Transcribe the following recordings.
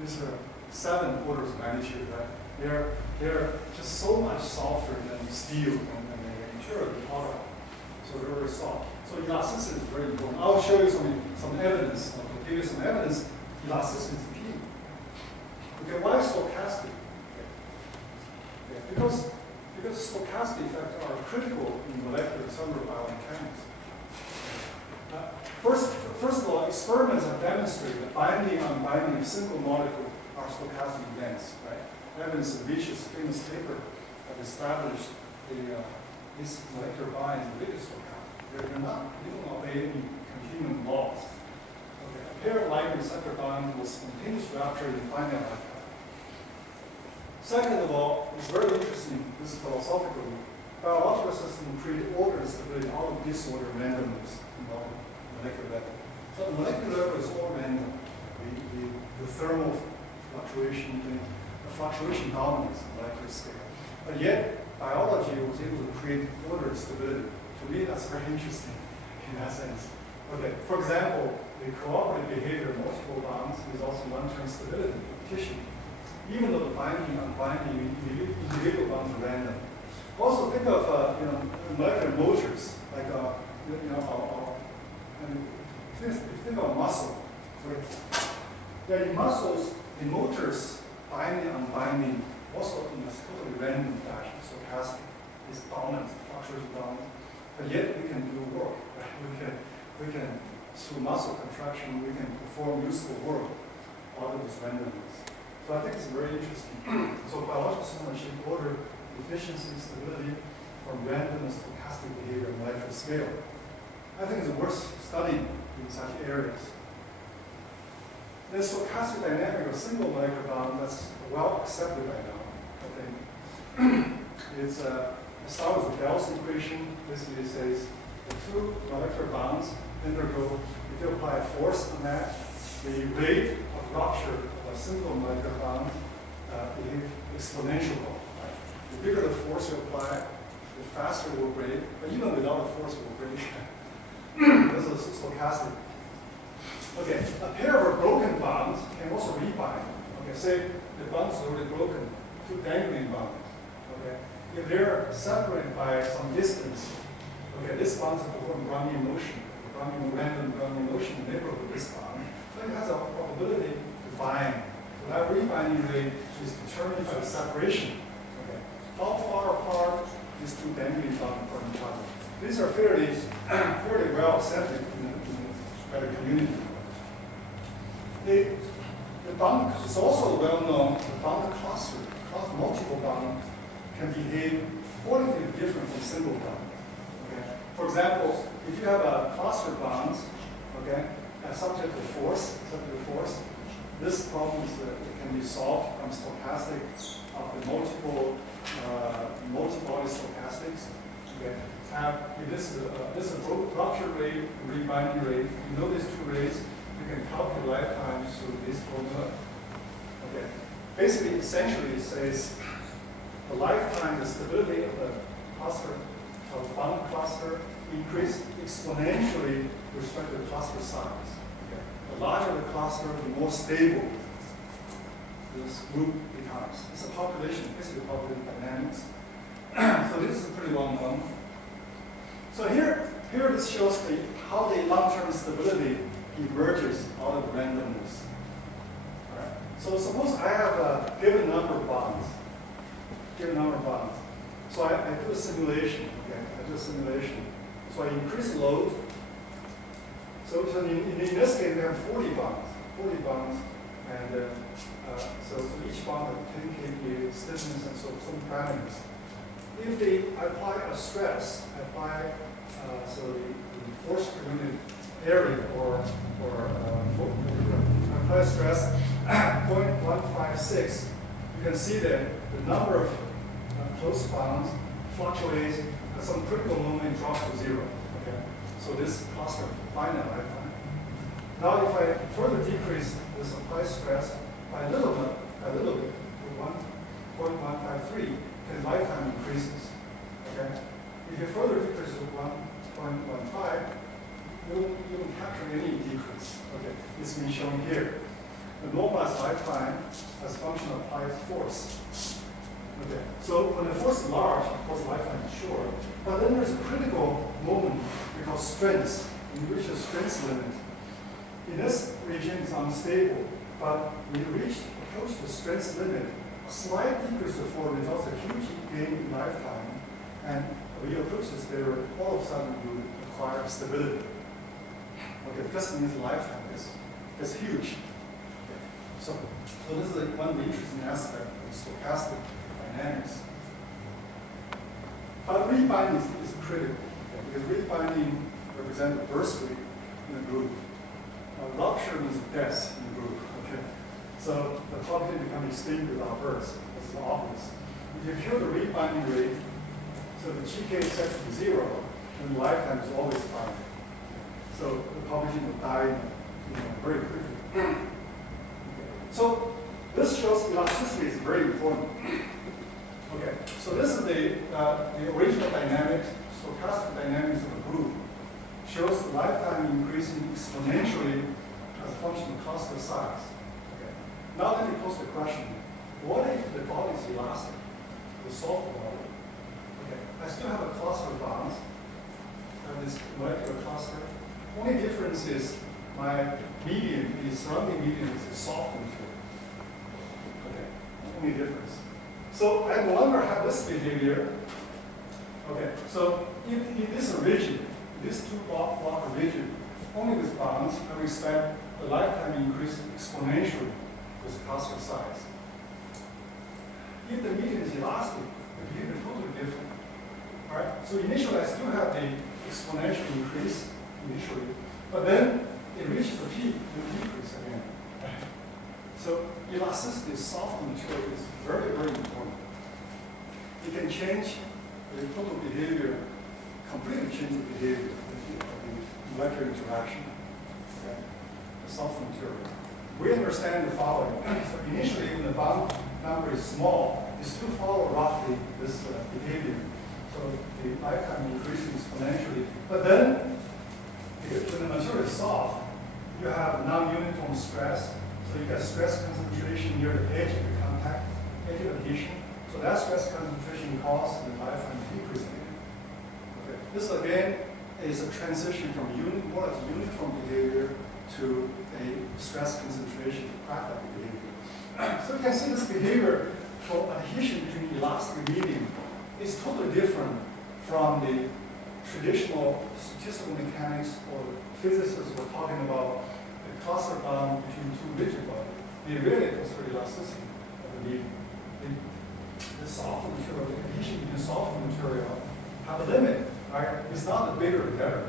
these are 7 orders of magnitude, right? They're just so much softer than steel and the material polymer. So they're very soft. So elasticity is very important. I'll show you some evidence. I'll give you some evidence. Elasticity is key. Okay, why stochastic? Okay. Because stochastic effects are critical in molecular thermal biomechanics. First of all, experiments have demonstrated that binding and unbinding of single molecules are stochastic events, right? Evans and Veitch's famous paper have established these molecular binds the biggest stochastic. They don't obey any continuum laws. Okay. A pair of ligand receptor bond will spontaneously rupture in finite lifetime. Second of all, it's very interesting, this is philosophically, biological systems create order and stability out of disorder randomness in molecular level. So the molecular level is all random. The thermal fluctuation, the fluctuation dominates the molecular scale. But yet, biology was able to create order and stability. To me, that's very interesting in that sense. Okay, for example, the cooperative behavior of multiple bonds results in one-term stability of tissue, even though the binding and unbinding individual bonds are random. Also, think of molecular motors, like think of muscle. Right? In muscles, the motors binding and unbinding also in a totally random fashion. Stochastic is dominant, fluctuation dominant. But yet we can do work. Right? We can through muscle contraction, we can perform useful work out of this randomness. So I think it's very interesting. So biological systems achieve order, efficiency, stability from randomness, stochastic behavior on molecular scale. I think it's worth studying in such areas. The stochastic dynamic of single molecular bond that's well accepted by now. Okay. It's it starts with Gauss equation. Basically, it says the 2 molecular bonds undergo, if you apply a force on that, the rate of rupture of a single molecular bond is exponential. Right? The bigger the force you apply, the faster it will break. But even without a force, it will break. This is stochastic. Okay, a pair of broken bonds can also rebind. Okay, say the bonds are already broken, 2 dangling bonds. Okay, if they're separated by some distance, okay, this bond is perform Brownian motion, random Brownian motion in the neighborhood of this bond. So it has a probability to bind. So that rebinding rate is determined by the separation. Okay, how far apart these 2 dangling bonds from each other? These are fairly well accepted by the community. The bond is also well known. The bond cluster, multiple bonds, can behave qualitatively different from single bond. Okay. For example, if you have a cluster bonds, okay, subject to force, this problem can be solved from stochastic of the multi-body stochastics. Okay. If this is a rupture rate, rebinding rate. You know these 2 rates. You can calculate lifetime through this formula. Okay. Basically, essentially, it says the lifetime, the stability of the cluster, of the bond cluster, increase exponentially with respect to the cluster size. Okay. The larger the cluster, the more stable this group becomes. It's a population, basically population dynamics. So this is pretty well known. So here this shows how the long-term stability emerges out of randomness. All right. So suppose I have a given number of bonds. So I do a simulation. Okay, So I increase load. So in this case, we have 40 bonds, and so each bond has 10 kPa stiffness and so some parameters. If I apply a stress, so the force per unit area or apply stress 0.156, you can see that the number of close bonds fluctuates at some critical moment drops to 0. Okay, so this cluster finite lifetime. Now, if I further decrease this applied stress by a little bit to 1.153, then lifetime increases. Okay, if you further decrease to 1.15, you don't capture any decrease. Okay, it's been shown here. the normalized lifetime as a function of applied force. Okay, so when the force is large, of course, lifetime is short. But then there's a critical moment we call strength. When you reach a strength limit, in this region it's unstable, but when you approach the strength limit, a slight decrease of force results in a huge gain in lifetime. And when you approach this barrier, all of a sudden you acquire stability. Okay, because it means lifetime is huge. Okay. So this is one of the interesting aspects of stochastic dynamics. But rebinding is critical, okay, because rebinding represents a burst rate in the group. Rupture means death in the group. Okay, so the property becomes extinct without burst. This is obvious. If you kill the rebinding rate, so the GK is set to 0, then lifetime is always finite. So the population will die very quickly. Okay. So this shows elasticity is very important. Okay, so this is the original dynamics, stochastic dynamics of a group. Shows the lifetime increasing exponentially as a function of cluster size. Okay. Now let me pose the question, what if the body is elastic, the soft body? Okay. I still have a cluster of bonds, this molecular cluster. Only difference is my medium, the surrounding medium is a soft material. Okay, only difference. So I no longer have this behavior. Okay, so if this is rigid, these two block are rigid, only with bonds, I would expect the lifetime increase exponentially with cluster size. If the medium is elastic, the behavior is totally different. All right, so initially I still have the exponential increase initially, but then it reaches the peak, and decrease again. So elasticity, soft material is very, very important. It can change the total behavior, completely change the behavior of the molecular interaction. Okay? The soft material. We understand the following. So initially, when the bond number is small, it still follows roughly this behavior. So the lifetime increases exponentially. But then, when the material is soft, you have non-uniform stress. So you get stress concentration near the edge of the contact, edge of adhesion. So that stress concentration causes the lifetime decrease again. Okay. This again is a transition from more like uniform behavior to a stress concentration crack-up behavior. So you can see this behavior for adhesion between elastic medium is totally different from the traditional statistical mechanics or physicists were talking about the cluster bond between two rigid bodies. They really consider elasticity of the medium. The soft material, the adhesion between soft material have a limit, right? It's not the bigger the better.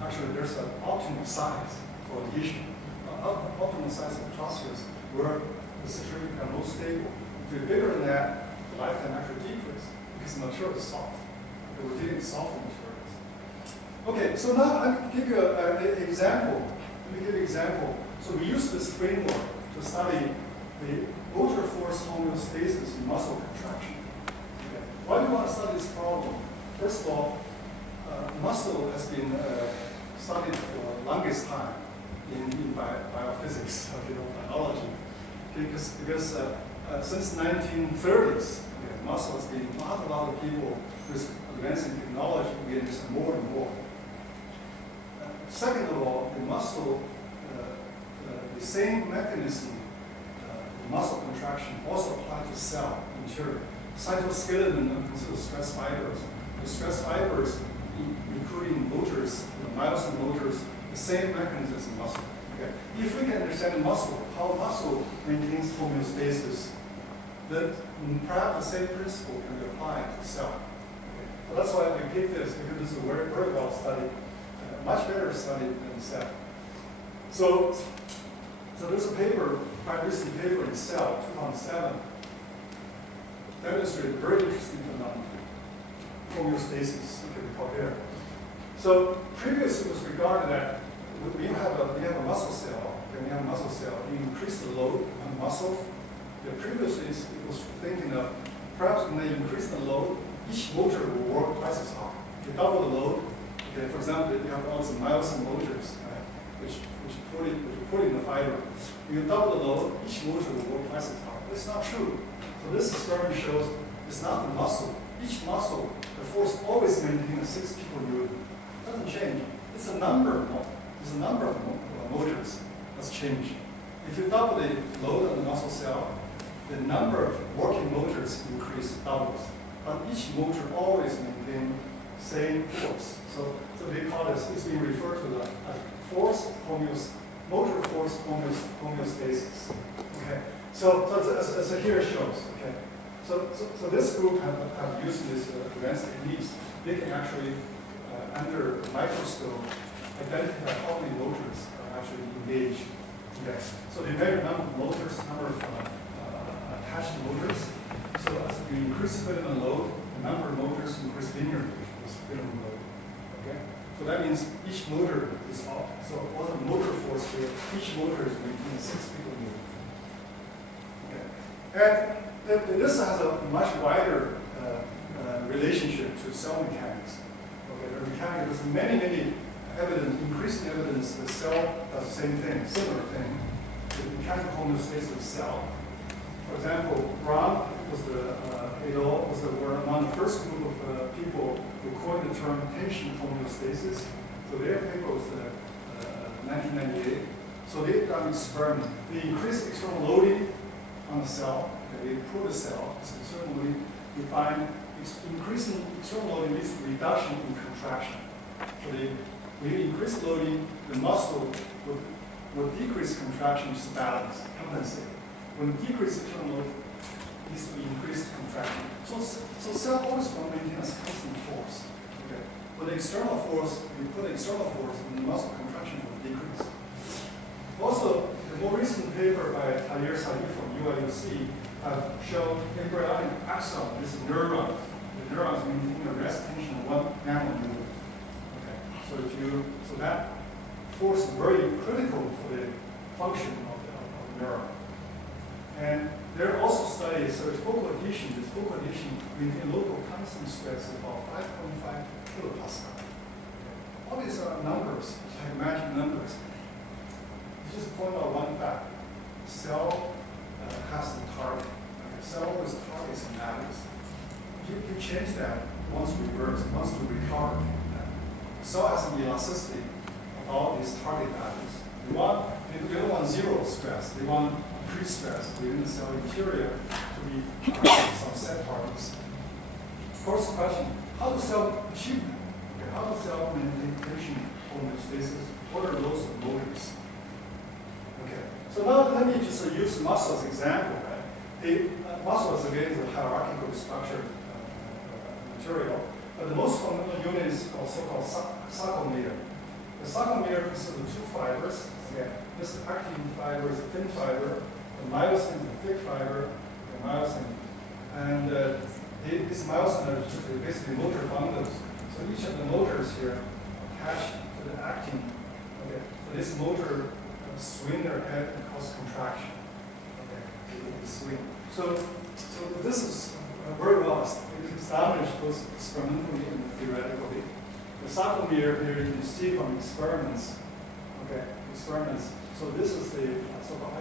Actually, there's an optimal size for adhesion. Optimal size of clusters where the situation becomes most stable. If you're bigger than that, the lifetime actually decreases because the material is soft. We're dealing with soft materials. Okay, so now I'll give you an example. Let me give you an example. So we use this framework to study the motor force homeostasis in muscle contraction. Okay. Why do we want to study this problem? First of all, muscle has been studied for the longest time in biophysics, biology, because since 1930s, muscle has been a lot of people with advancing technology, we understand more and more. Second of all, the muscle, the same mechanism, muscle contraction, also applies to cell interior. Cytoskeleton consists of stress fibers. The stress fibers, including motors, myosin motors, the same mechanism as muscle. Okay. If we can understand muscle, how muscle maintains homeostasis, then perhaps the same principle can be applied to cell. Okay. So that's why we picked this, because this is very, very well studied, much better studied than cell. So there's a paper, quite recent paper in Cell, 2007, demonstrated a very interesting phenomenon, homeostasis, you can recall here. So previously it was regarded that when you have a muscle cell, you increase the load on the muscle. Previously it was thinking of perhaps when they increase the load, each motor will work twice as hard. If you double the load, okay, for example, you have all these myosin motors, right, which put in the fiber. You double the load, each motor will work twice as hard. It's not true. So this experiment shows it's not the muscle. Each muscle, the force always maintains 6 kN. It doesn't change. It's a number of motors that's changed. If you double the load on the muscle cell, the number of working motors doubles. But each motor always maintains same force. So they call this, it's being referred to as motor force homeostasis. Okay. So as here shows. Okay. So this group have used this advanced techniques. They can actually, under a microscope, identify how many motors are actually engaged. Okay. So they measure number of motors, number of attached motors. So as you increase filament load, the number of motors increase linearly with filament load. Okay. So that means each motor is off. So all the motor force here, each motor is maintaining 6 kN. Okay. And this has a much wider relationship to cell mechanics. Okay. The mechanics, there's many evidence, increasing evidence that cell does the same thing, similar thing. The mechanical homeostasis of cell. For example, Brown were among the first group of people who coined the term tension homeostasis. So their paper was 1998. So they've done an experiment. They increase external loading on the cell. Okay, they pull the cell. So external loading, you find increasing external loading leads to reduction in contraction. So when you increase loading, the muscle would decrease contraction to balance, compensate. When you decrease external load, it needs to be increased contraction. So cell always want to maintain a constant force. Okay. With the external force, you put the external force, and the muscle contraction will decrease. Also, the more recent paper by Tahir Saeed from UIUC have shown embryonic axon, this is neurons. The neurons maintain a rest tension of 1 nanometer. Okay. So that force is very critical for the function of the neuron. And there are also studies, so it's focal adhesion. This focal adhesion maintains local constant stress of about 5.5 kilopascal. All these are numbers, like magic numbers. Just point out one fact. Cell has the target. Okay. Cell with targets and values. You change that once reverse, once to recover. Cell has an elasticity of all these target values. They don't want zero stress. They want pre-stress within the cell interior to be some set targets. First question, how does cell achieve that? Okay, how does cell maintain tension homeostasis? What are those motors? Okay, so now let me just use muscle as an example. Right? The muscle is again a hierarchical structured material, but the most fundamental unit is so-called sarcomere. The sarcomere consists of 2 fibers. Okay. This actin fiber is a thin fiber. The myosin is a thick fiber. The myosin, and these myosin are basically motor bundles. So each of the motors here attach to the actin. Okay. So this motor swing their head and cause contraction. Okay. They swing. So this is very well established both experimentally and theoretically. The sarcomere here you can see from experiments. Okay, experiments. So this is the so-called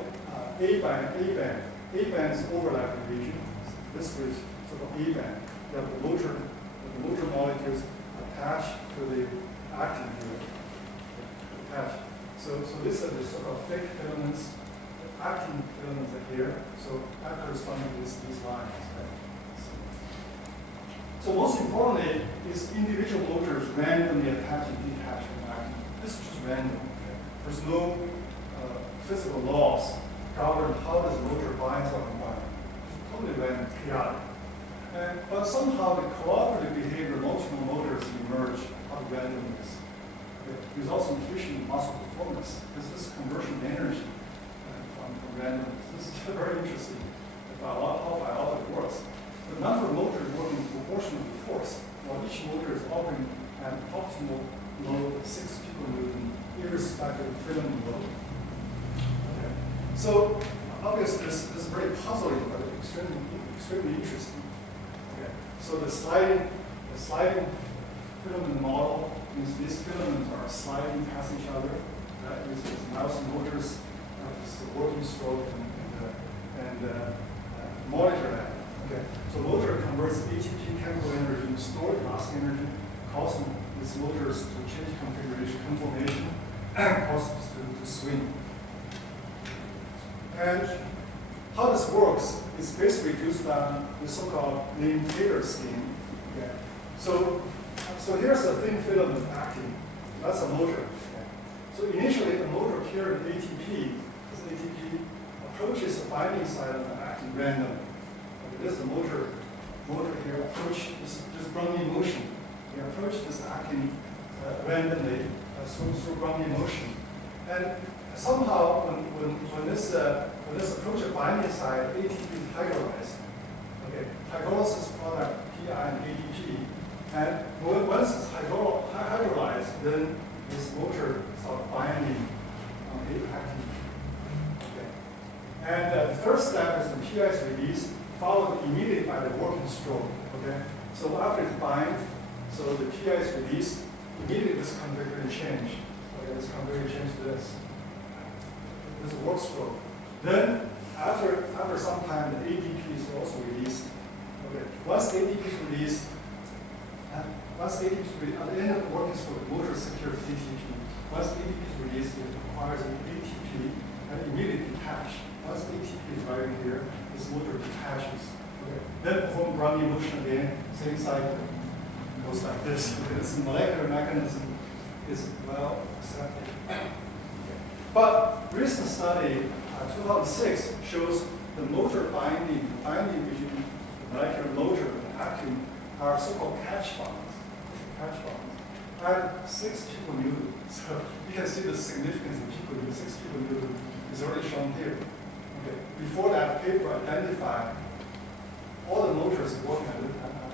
A band. A band is overlapping region. This is so-called A band. You have the motor molecules attached to the actin here. Attached. So these are the sort of thick filaments. The actin filaments are here. So that corresponds to these lines. Right? So most importantly, is individual motors randomly attach and detach from actin. This is just random. Okay? There's no physical laws govern how this motor binds or unbinds. It's totally random, chaotic. But somehow the cooperative behavior of multiple motors emerge out of randomness. Okay? There's also efficient muscle performance. There's this conversion of energy from randomness. This is very interesting about how biology works. The number of motors working proportional to force, while each motor is operating at an optimal load of 6 kN, irrespective of filament load. Okay. So obviously this is very puzzling, but extremely interesting. Okay. So the sliding filament model means these filaments are sliding past each other. with Mouser motors, this working stroke and monitor that. Okay, so motor converts ATP chemical energy into stored elastic energy, causing these motors to change configuration, conformation, and causes to swing. And how this works is basically used on the so-called name-tailor scheme. Okay. So here's a thin filament acting. That's a motor. Okay. So initially, the motor carried ATP. This ATP approaches the binding side of the actin randomly. Okay, this is the motor here approach this Brownian motion. We approach this actin randomly through Brownian motion, and somehow when this approach the binding side, ATP is hydrolyzed. Okay, hydrolysis product PI and ADP, and once it's hydrolyzed, then this motor starts binding on the actin. Okay, and the third step is the PI is released, followed immediately by the working stroke. Okay, so after it binds, so the PI is released, immediately this configuration change. Okay, this configuration change to this. This is a work stroke. Then after some time, the ADP is also released. Okay, once ADP is released, at the end of the working stroke, the motor secures ATP. Once ADP is released, it requires an ATP and immediately detach. Once ATP is right here, this motor detaches. Okay. Then perform Brownian motion again, same cycle. It goes like this. Okay. This molecular mechanism is well accepted. Okay. But recent study, 2006, shows the motor binding between the molecular motor and actin are so-called catch bonds. Catch bonds at 6 piconewton. So you can see the significance of piconewton. 6 piconewton is already shown here. Okay. Before that paper identified all the motors working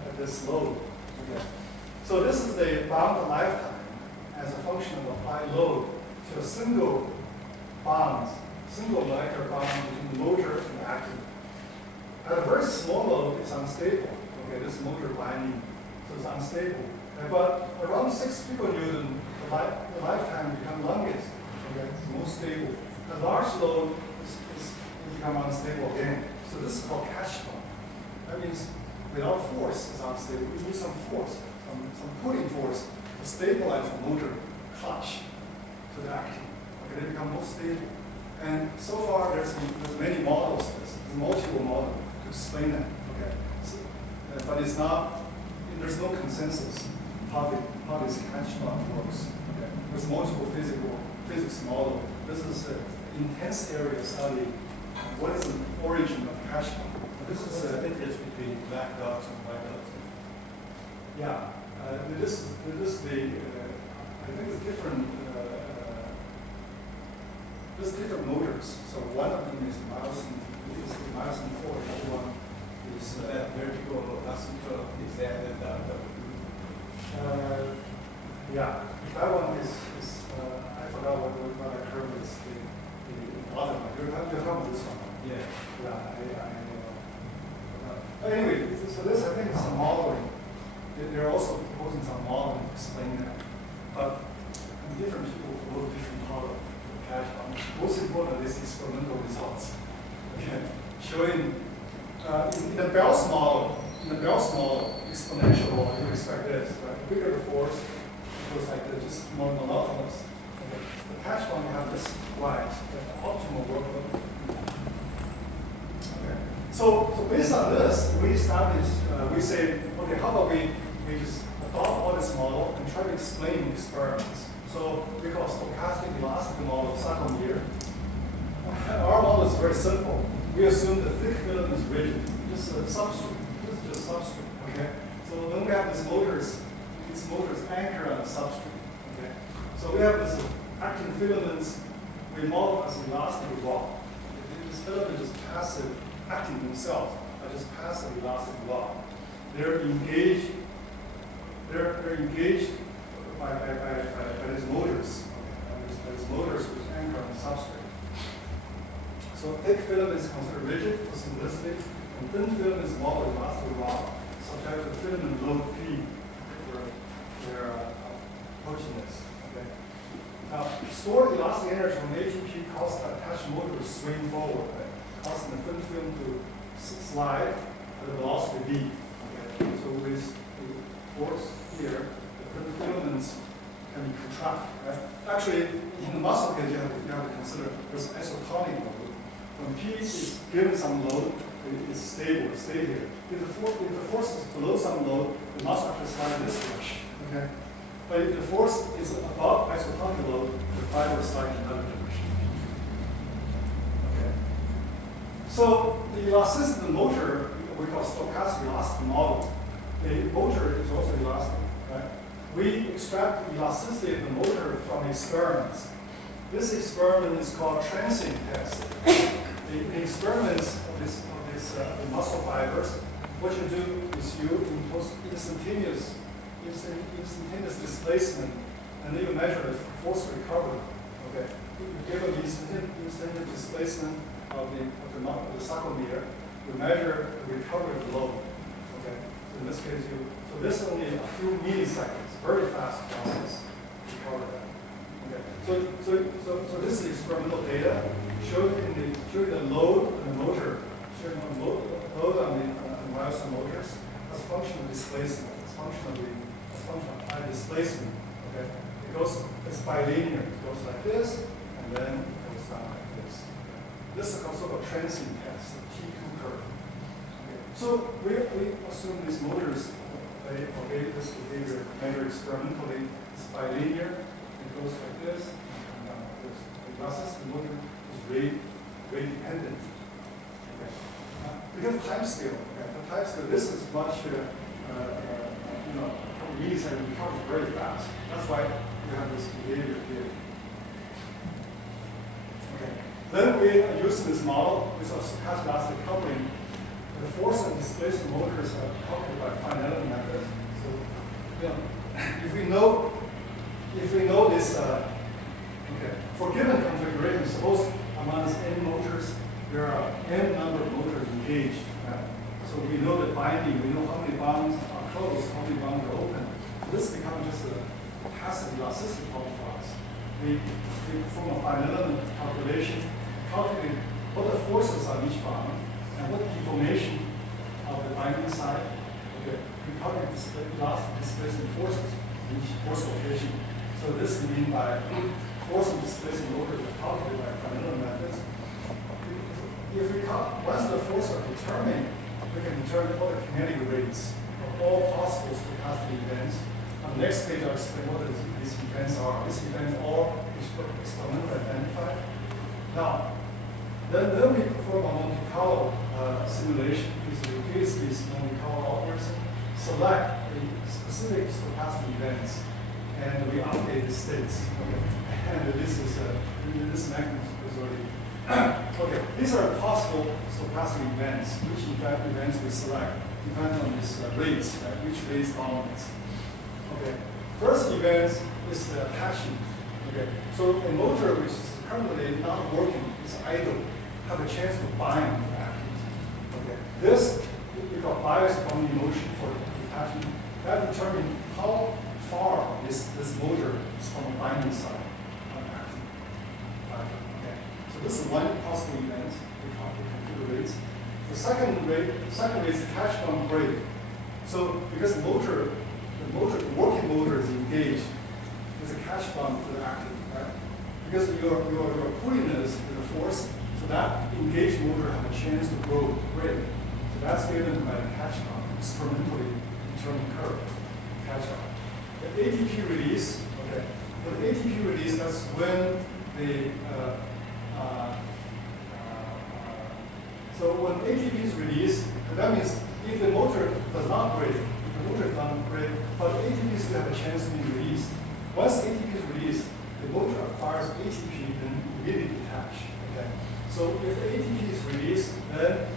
at this load. Okay. So this is the bound lifetime as a function of applied load to a single molecular bond between the motor and the actin. At a very small load, it's unstable. Okay, this motor binding, so it's unstable. But around 6 piconewton, the lifetime becomes longest. Okay, it's most stable. At large load, it's become unstable again. So this is called catch bond. That means without force, it's unstable. We need some force, some pulling force to stabilize the motor clutch to the actin. Okay, they become more stable. And so far, there's many models. There's multiple models to explain that. Okay, so, but it's not. There's no consensus how this catch bond works. Okay, there's multiple physics model. This is an intense area of study. What is the origin of catch bond? This is the difference between black dots and white dots. Yeah, this the I think it's different. There's different motors. So one of them is myosin 4. The other one is that vertical asymptote. Is that the yeah. That one is I forgot what I heard is the other one. You're talking about this one. yeah. Yeah. But anyway, so this I think is some modeling. They're also proposing some modeling to explain that. But different people propose different model. Most important is experimental results. Okay, showing in the Bell's model, exponential law, you expect this, right? The bigger the force, it goes like this, just more monotonous. Okay. The catch bond, you have this right, the optimal workload. Okay. So based on this, we established, we say, okay, how about we just adopt all this model and try to explain experiments. So we call stochastic elastic model Sakomir. Our model is very simple. We assume the thick film is rigid, just a substrate. This is just substrate. Okay. So when we have these motors anchor on the substrate. Okay. So we have this actin filaments. We model as elastic rod. This filament is passive. Actin themselves are just passive elastic rod. They're engaged. They're engaged by these motors, by these motors which anchor on the substrate. So thick film is considered rigid for simplicity, and thin film is modeled elastic rod, subject to filament load P for their approachiness. Okay. Now, stored elastic energy from ATP causes the attached motor to swing forward, right? Causing the thin film to slide at a velocity v. Okay? So with the force here, the thin filaments can be contracted, right? Actually, in the muscle case, you have to consider there's isotonic load. When P is given some load, it's stable, stay here. If the force is below some load, the muscle actually slides in this direction. Okay? But if the force is above isotonic load, the fiber slides in another direction. Okay. So the elasticity of the motor, we call stochastic elastic model. The motor is also elastic, right? We extract the elasticity of the motor from experiments. This experiment is called transient test. The experiments of the muscle fibers, what you do is you impose instantaneous displacement, and then you measure the force recovery. Okay, you give them instantaneous displacement of the sarcomere, you measure the recovery of the load. Okay, so in this case, so this only a few milliseconds, very fast process to recover that. Okay, so this is experimental data showing the load on the motor, showing the load on the myosin motors as a function of displacement, as a function of high displacement. Okay, it's bilinear. It goes like this, and then it goes down like this. Okay. This is also a transient test, a T2 curve. Okay. So we assume these motors obey this behavior measured experimentally. It's bilinear. It goes like this, and down like this. The elasticity motor is rate dependent. Okay. Because of time scale, okay, the time scale, this is much, milliseconds becomes very fast. That's why you have this behavior here. Okay. Then we are using this model with a stochastic elastic coupling. The force and displacement motors are coupled by finite method. So, if we know this, okay, for given configuration, suppose among these n motors, there are n number of motors engaged. So we know the binding, we know how many bonds are closed, how many bonds are open. So this becomes just a passive elasticity problem for us. We perform a finite calculation, calculate what the forces on each bond and what the deformation of the binding side. Okay, we calculate the elastic displacement forces in each force location. So this is mean by force and displacement motors are calculated by finite methods. If we once the forces are determined, we can determine all the kinetic rates of all possible stochastic events. On the next page, I'll explain what these events are. These events are experimentally identified. Now, then we perform a Monte Carlo simulation using the Gaussian Monte Carlo algorithm, select the specific stochastic events, and we update the states. Okay. And this mechanism is already. Okay, these are possible stochastic events. Which events we select depends on these rates, right? Which rates dominates. Okay, first event is the attachment. Okay, so a motor which is currently not working, is idle, have a chance to bind to active. Okay, this we call bias bonding motion for attachment. That determines how far this motor is from the binding side. This is one possible event we computer rates. The second rate is catch bond break. So because the working motor is engaged, there's a catch bond to the active, right? Because you're pulling this with a force, so that engaged motor has a chance to break. So that's given by the catch bond, experimentally determined curve, catch bond. The ATP release, okay. For the ATP release, that's when the so when ATP is released, that means if the motor does not break, but ATP still have a chance to be released. Once ATP is released, the motor acquires ATP and immediately detach. Okay. So if the ATP is released, then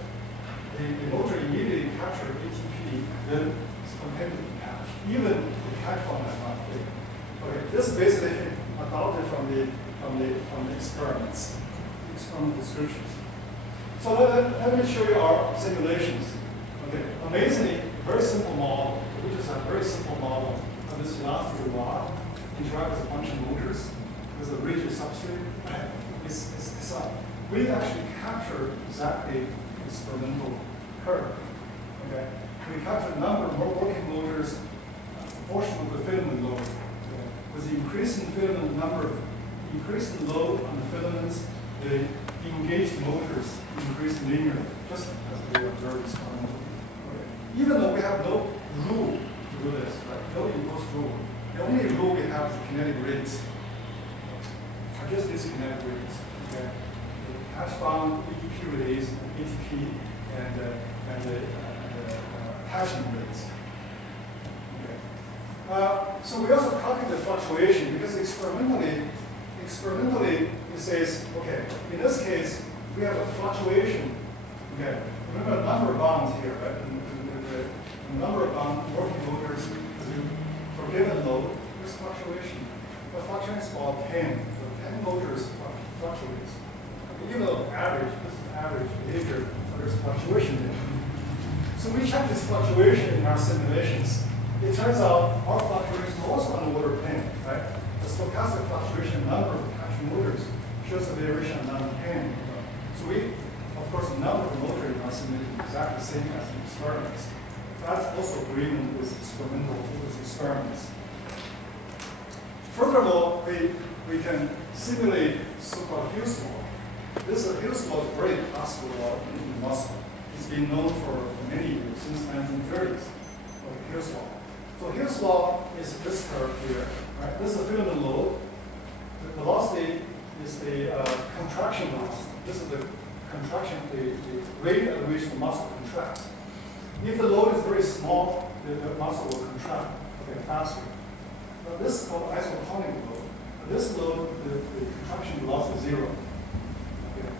the motor immediately captures ATP, then spontaneously detach, even the catch bond is not break. Okay. This is basically adopted from the experiments, experimental descriptions. So let me show you our simulations. Okay, amazingly, very simple model. We just have a very simple model of this elastic rod interact with a bunch of motors. with a rigid substrate, right? We actually capture exactly experimental curve. Okay, we capture the number of working motors proportional to filament load. Okay? With the increasing filament number, increasing load on the filaments, the engaged motors increase linearly, just as we observed experimentally. Okay? Even though we have no rule to do this, right? No imposed rule. The only rule we have is kinetic rates. I just these kinetic rates. Okay? Hash bound ATP release, ATP, and hashing rates. Okay. So we also calculate the fluctuation because experimentally it says, okay, in this case we have a fluctuation. Okay, remember the number of bonds here, right? The number of working motors for given load, there's fluctuation. The fluctuation is about 10. So 10 motors fluctuates. Even though average, this is average behavior, but there's fluctuation there. So we check this fluctuation in our simulations. It turns out our fluctuations are also on the order of 10, right? The stochastic fluctuation number of catching motors shows a variation of 10. So we, of course, the number of motors in our simulation is exactly the same as in experiments. That's also agreement with experimental experiments. Furthermore, we can simulate so-called Hughes law. This Hughes law is a very classical law in muscle. It's been known for many years, since 1930s, Hughes law. So Hughes law is this curve here, right? This is the filament load. The velocity is the contraction velocity. This is the contraction, the rate at which the muscle contracts. If the load is very small, the muscle will contract faster. Now this is called isotonic load. This load, the contraction velocity is 0.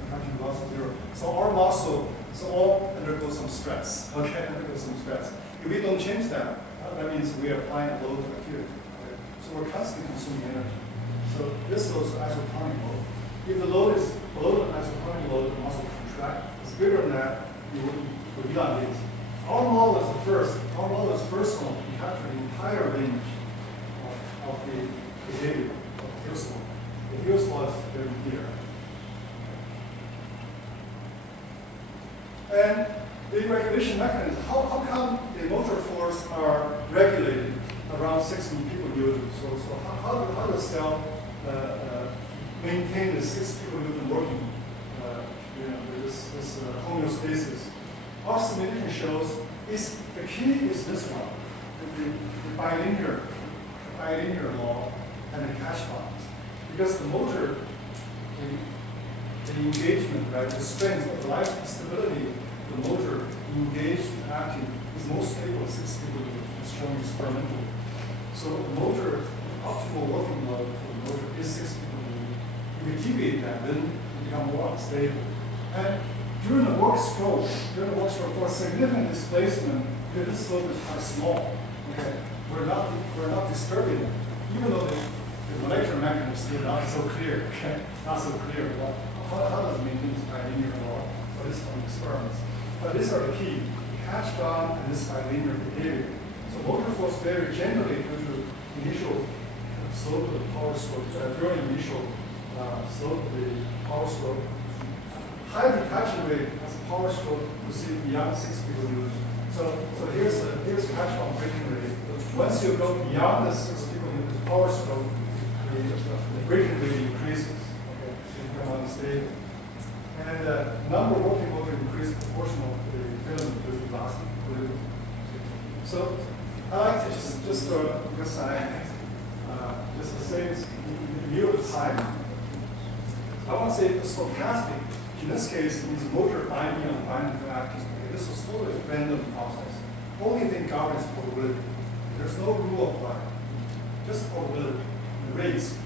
Contraction velocity 0. So our muscle all undergoes some stress. Okay, undergoes some stress. If we don't change that, that means we are applying a load to activity. Okay? So we're constantly consuming energy. So this load is isotonic load. If the load is below the isotonic load, the muscle contract. If it's bigger than that, you will elongate. Our model is the first. Our model is first one to capture the entire range of the behavior of the Hughes law. The Hughes law is very here. And the regulation mechanism, how come the motor force are regulated around 60 people Newton? So how does cell maintain the 6 people Newton working, this homeostasis? Our simulation shows the key is this one, the bilinear law and the catch box. Because the motor, the engagement, right, the strength of the life stability of the motor engaged and active is most stable at 6 people as shown experimentally. So the motor, the optimal working load for the motor is 6 people. If we deviate that, then it becomes more unstable. And during the work stroke, for significant displacement, this slope is quite small. Okay, we're not disturbing it, even though the molecular mechanism is still not so clear. Okay, not so clear. How does it maintain this bilinear law? Well, this is from experiments. But these are the key: the catch bound and this bilinear behavior. So motor force vary generally due to initial slope of the power stroke, during initial slope of the power stroke. High detection rate as a power stroke received beyond 6 kN. So here's catch bound breaking rate. Once you go beyond the 6 kN power stroke, the breaking rate increases. Okay, so you become unstable. And number of working motor increases proportional to the filament with velocity. So I like to just because I just to say in view of time, I want to say the stochastic. In this case, it means motor binding on binding to active. Okay, this is totally a random process. Only thing governs probability. There's no rule applied. Just probability. The rates